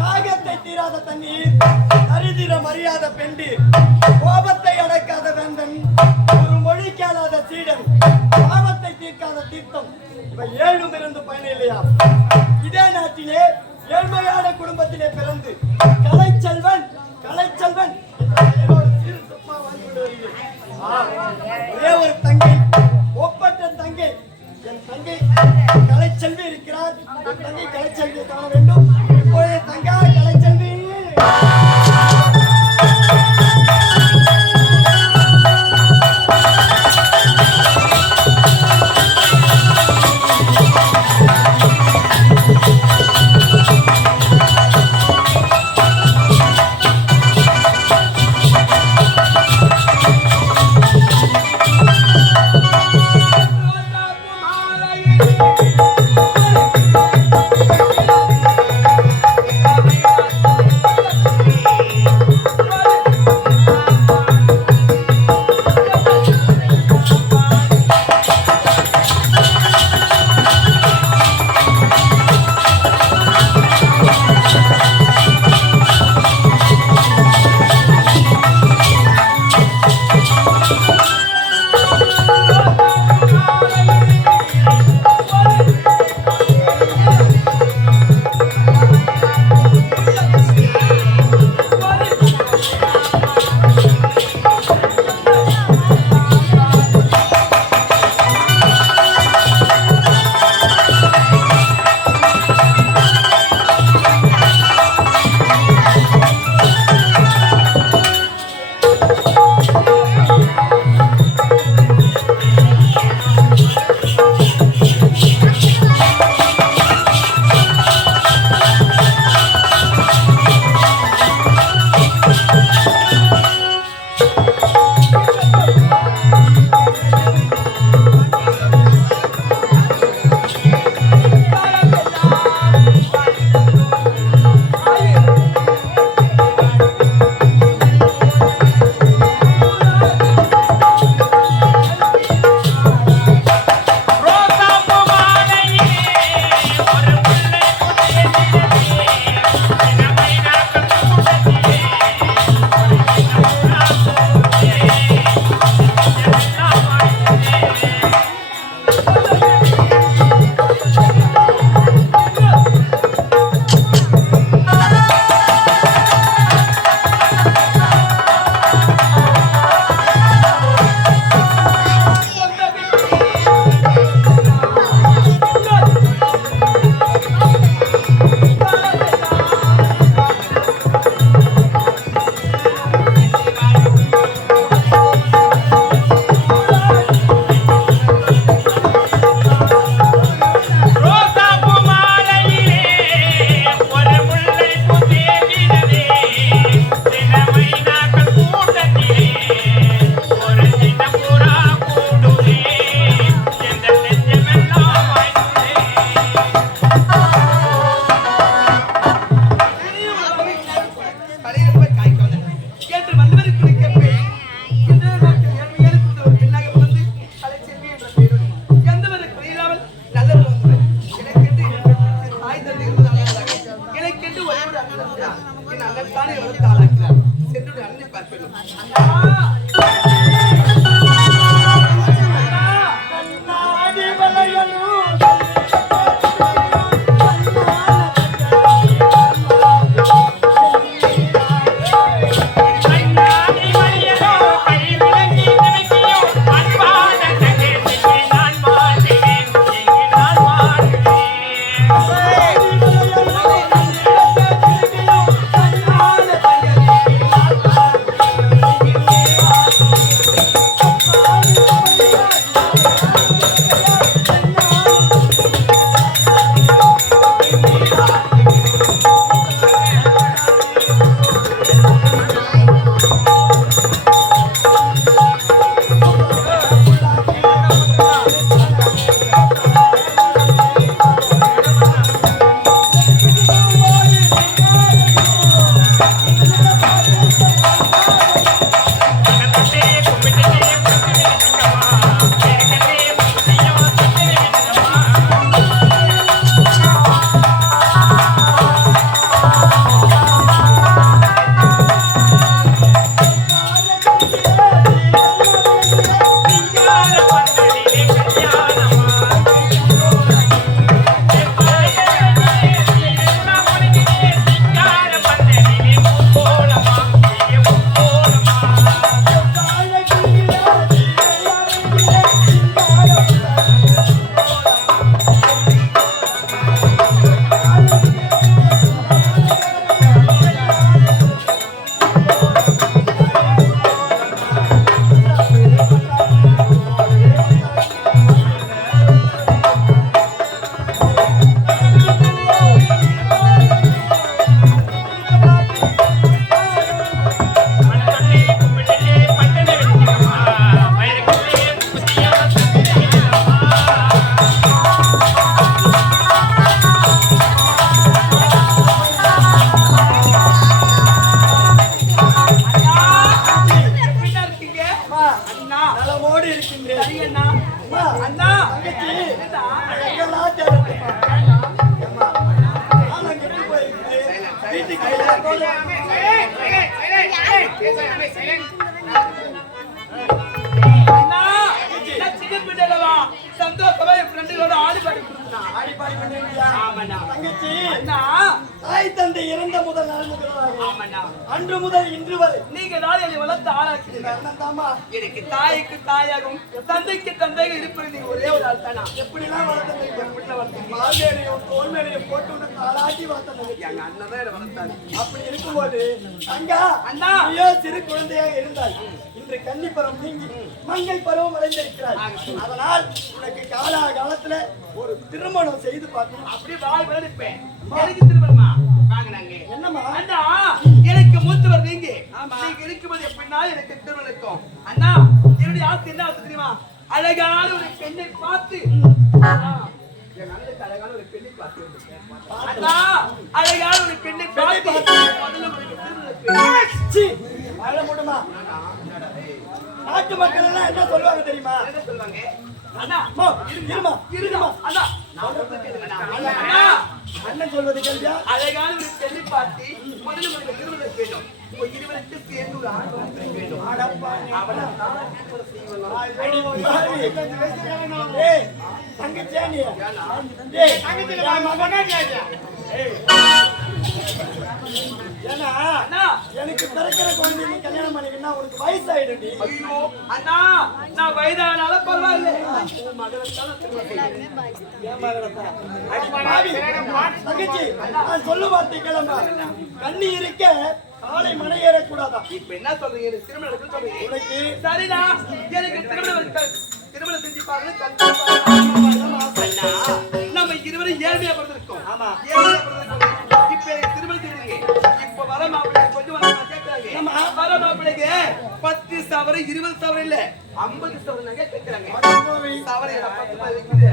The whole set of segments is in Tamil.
தாகத்தை தீராத தண்ணீர், தரிதிரம் அறியாத பெண்டு, கோபத்தை அடக்காத வேந்தன், ஒரு மொழி கேளாத சீடன், பாவத்தை தீர்க்காத தீர்த்தம், இவை ஏழும் இருந்து பயனில்லையா? இதே நாட்டிலே ஏழ்மையான குடும்பத்திலே பிறந்து கலைச்செல்வன் கலைச்செல்வன் ஒரே ஒரு தங்கை, ஒப்பற்ற தங்கை, என் தங்கை கலைச்செல்வி இருக்கிறார். என் தங்கை கலைச்செல்வியை காண வேண்டும். இப்போதே தங்கா கலைச்செல்வி. சந்தோஷமா என் ஃப்ரெண்டுகளோட ஆடி பாடி தங்கச்சி தாய் தந்தை இறந்த முதல் நாள் முதலாக அன்று முதல் இன்று வரை நீங்க தான் என்னை வளர்த்து ஆளாக்கிறீங்க. எனக்கு தாய்க்கு தாயாகவும் தந்தைக்கு தந்தையாக இருப்பது நீங்க ஒரே ஒரு ஆள் தானா? எப்படிலாம் வளர்த்தது? மார்கேடையும் தோல்மேடையும் போட்டு தாளாட்டி வளர்த்தது எங்க அண்ணன் தான் என்னை வளர்த்தாரு. அப்படி இருக்கும்போது தங்கா அண்ணா நீயோ சிறு குழந்தையாக இருந்தாய். இன்று கன்னி பருவம் நீங்கி மங்கை பருவம் அடைந்திருக்கிறாய். அதனால் உனக்கு காலத்துல ஒரு திருமணம் செய்து பார்க்கணும். அப்படியே வாழ் இருப்பேன். எனக்கு திருமணமா வாங்கினாங்க என்னம்மா? அண்ணா எனக்கு மூத்தவர் நீங்க. நீங்க இருக்கும்போது எப்படின்னா எனக்கு திருமணம் இருக்கும். அண்ணா என்னுடைய ஆசை என்ன ஆசை தெரியுமா? அழகான ஒரு பெண்ணை பார்த்து அழகான ஒரு பெண்ணை பார்த்து அண்ணா அழகான ஒரு பெண்ணை பார்த்து முதல்ல வாழ முடியுமா? நாட்டு மக்கள் எல்லாம் என்ன சொல்லுவாங்க தெரியுமா? என்ன சொல்லுவாங்க? அண்ணா இருமா இருமா அண்ணா அண்ணன் சொல்வது கேள்வியா? அழகான ஒரு பெண்ணை பார்த்து முதல்ல உங்களுக்கு திருமணம் வேண்டும். இருவருக்கு சேர்ந்து ஒரு ஆண் வேண்டும். தங்கச்சி ஏன்னா எனக்கு பிறக்கிற குழந்தைங்க கல்யாணம் பண்ணிக்கினா உனக்கு வயசாயிடுடி. ஐயோ அண்ணா நான் வயதானால பரவாயில்ல. தங்கச்சி நான் சொல்ல வார்த்தை கிளம்ப கண்ணி இருக்க காலை மனை ஏறக்கூடாதா? இப்ப என்ன சொல்றீங்க? திருமணம் சொல்றீங்க. உனக்கு சரிடா எனக்கு திருமணம் செஞ்சு பாருங்க. நம்ம இருவரும் ஏழ்மையா பிறந்திருக்கோம். ஆமா ஏழ்மையா பிறந்திருக்கோம். இப்ப திருமணம் செய்யுங்க. இப்ப வர மாப்பிள்ளை கொஞ்சம் கேட்கறாங்க. வர மாப்பிள்ளைக்கு 10 சவரம் 20 சவரம் இல்ல 50 சவரம் நகை கேட்கறாங்க. சவரம் 10 விக்குது,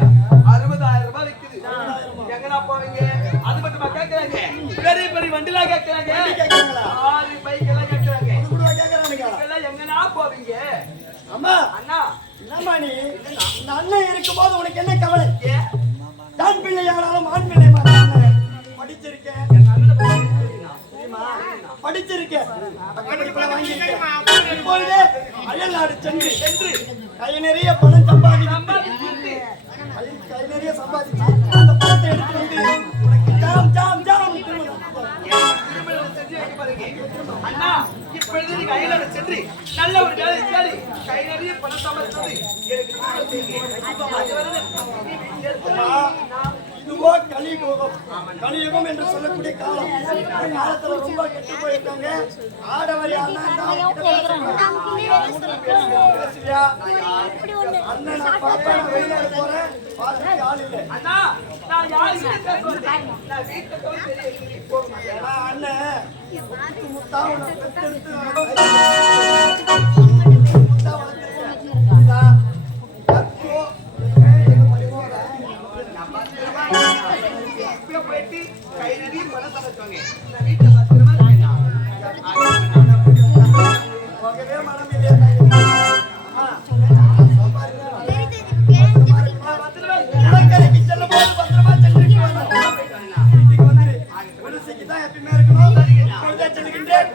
60,000 ரூபாய் விக்குது. எங்கடா போவீங்க? அது மட்டுமா கேட்கறாங்க? பெரிய பெரிய வண்டிலாம் கேட்கறாங்க. 6 பைக் எல்லாம் கேட்கறாங்க. இதெல்லாம் எங்கனா போவீங்க? அம்மா அண்ணா என்னம்மா நீ இந்த அண்ணன் இருக்கும்போது உனக்கு என்ன கவலை? தான் பிள்ளை யாராலும் ஆண் பிள்ளை படிச்சிருக்கேன். படிச்சிருக்கேன். இப்பொழுது அயல்நாடு சென்று கை நிறைய பணம் சம்பாதிச்சு கை நிறைய சம்பாதிச்சு அந்த பணத்தை எடுத்து வந்து உனக்கு ஜாம் ஜாம் ஜாம் திருமணம் செஞ்சு வைக்க பாருங்க. அண்ணா இப்பொழுது நீங்க அயல்நாடு சென்று நல்ல ஒரு வேலை தேடி கை நிறைய பணம் சம்பாதிச்சு எனக்கு திருமணம் செய்யுங்க. இதுவோ கலியுகம். கலியுகம் என்று சொல்லக்கூடிய காலம். இந்த காலத்துல ரொம்ப கெட்டு போயிருக்காங்க. ஆடவர் அண்ணன் நான் பாப்பா வெளிநாடு போறேன் பார்த்துட்டு ஆள் இல்லை. அண்ணா நான் யாரு நான் வீட்டுல போய் அண்ணன் முத்தா உன்னை பெற்றெடுத்து போயிட்டு கை நிறைய பணம் சமைச்சுவாங்க. வீட்டுல பத்திரமா மனம் இல்லையா? கடற்கரைக்கு செல்லும் போது பத்திரமா சென்றுட்டு வரணும். வீட்டுக்கு வந்து குடிசைக்கு தான் எப்பயுமே இருக்கணும். இப்பொழுதே செல்கின்றேன்.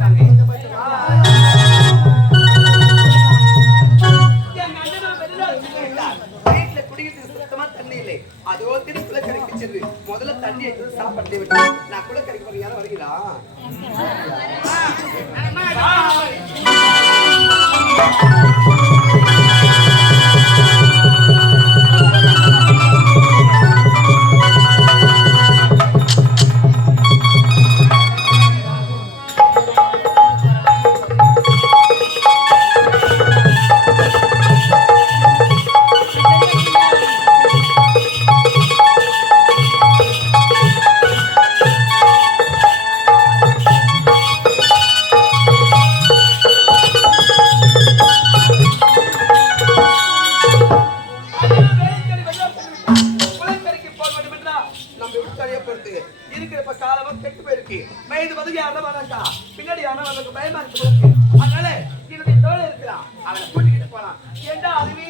வீட்டுல குடிக்கிறதுக்கு சுத்தமா தண்ணி இல்லை. அதோ திருக்குள்ள கரைக்கு சென்று முதல்ல தண்ணி எடுத்து சாப்பாடு விட்டு நான் கூட கரைக்கு போறேன். யாரும் வரீங்களா? இருக்கிறப்ப காலமும் கெட்டு போயிருக்கு. வயது வந்து யாரும் வராக்கா பின்னாடி யாரும் வந்து பயமா இருக்கு. அதனால என்னுடைய தோழர் இருக்கிறான், அவனை கூட்டிக்கிட்டு போலாம். ஏண்டா அதுவே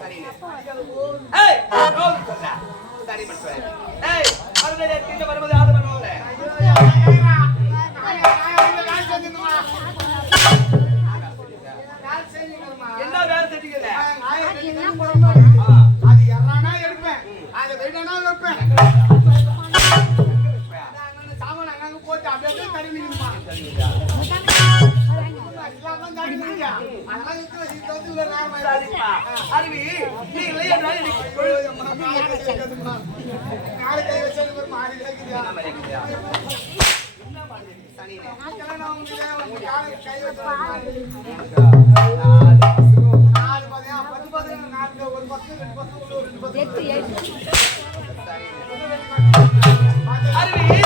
சரிங்க. ஏய், ரோல் சொல்றா. சரி மட்டும். ஏய், அவரே எங்க வரும்போது யாரு பண்ணுவாங்க? என்ன வேலை செஞ்சீங்கல? அது எறானா எடுப்பேன், அது வெயிடானா வைப்பேன். சாமான் அங்கங்க போட்டு அப்படியே தடி நிக்குமா. அதெல்லாம் தடி நிக்குங்க. அதெல்லாம் வித்து வச்சு தோத்துல நாம சரிப்பா. அருவி, நீ இல்லையா நான் இன்னைக்கு பொழுது நாளை கை வச்சது ஒரு மாறி இருக்குதா. என்ன மாதிரி இருக்குதா? என்ன மாதிரி இருக்கு? சரிங்க. கல்யாணம் ஆகும்போது உங்க காலை கை வச்ச ஒரு மாறி இருக்கு. நாலு பாதியா 10 பாதியா நாலு ஒரு 10 2 10 உள்ள ஒரு 2 அருவி,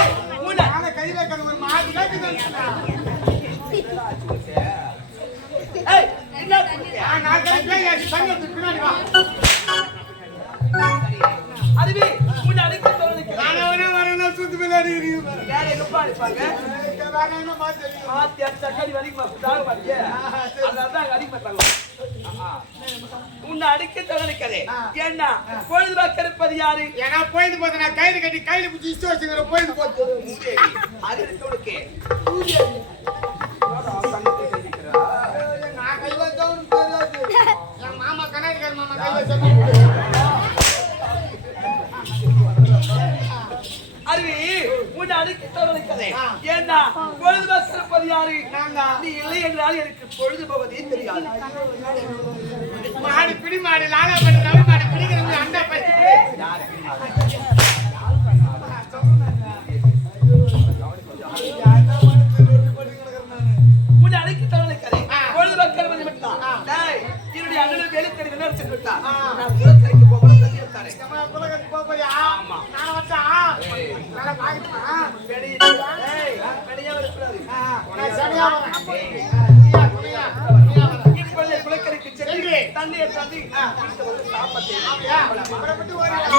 மூணு நாளை கை வைக்கணும் ஒரு மாறி இருக்குதா. ஏய், என்ன பண்ணுறியா? நான் கை பேய் சங்கத்துக்கு பின்னாடி வா. அருவி, மூணு அடிக்க தோணுக்கு. நானே வரணும் சுத்தி பின்னாடி இருக்கீங்க. வேற எங்கப்பா அடிப்பாங்க? வேற என்ன மாத்தி ஆத்தி அடிச்சா கடி வலிக்குமா? தாழ மாட்டியே? அதனாலதான் அங்க அடிக்க மாட்டாங்க. உன்னை அடிக்க தோணுக்கதே. ஏன்னா, பொழுதுபாக்க இருப்பது யாரு? ஏன்னா போயிட்டு போது நான் கையில கட்டி கையில பிடிச்சி இஷ்டம் வச்சுக்கிற போயிட்டு போது மூதேவி. அது தோணுக்கு. நான் கை வச்சவனு தெரியாது. என் மாமா கணக்கார மாமா கை வச்சவனு. அருவி, உன்னை அடிக்க தோணுக்கதே. ஏன்னா, பொழுதுபாக்க இருப்பது யாரு? நீ இல்லை என்றால் எனக்கு பொழுது போவதே தெரியாது. மாடு பிடி மாடு லாலா பண்ணி ரவி மாடு பிடிக்கிறது அண்டா பச்சு. உன்னை அடிக்க தோணுக்கதே. பொழுதுபாக்க இருப்பது மட்டும். டேய், என்னுடைய அண்ணன் வேலை தெரிவி நினைச்சுட்டு விட்டா. நான் குலக்கரைக்கு போக தண்ணி எடுத்தாரே. நம்ம குலகத்து போறியா? நான் வச்சா நல்லா பாய்மா. வெளியே டேய், வெளியே வரக்கூடாது. நான் சரியா வரேன். புரியா இப்பொழுது குலக்கரைக்கு சென்று தண்ணீர் தந்தி வீட்டு வந்து சாப்பிட்டேன். புறப்பட்டு வரேன்.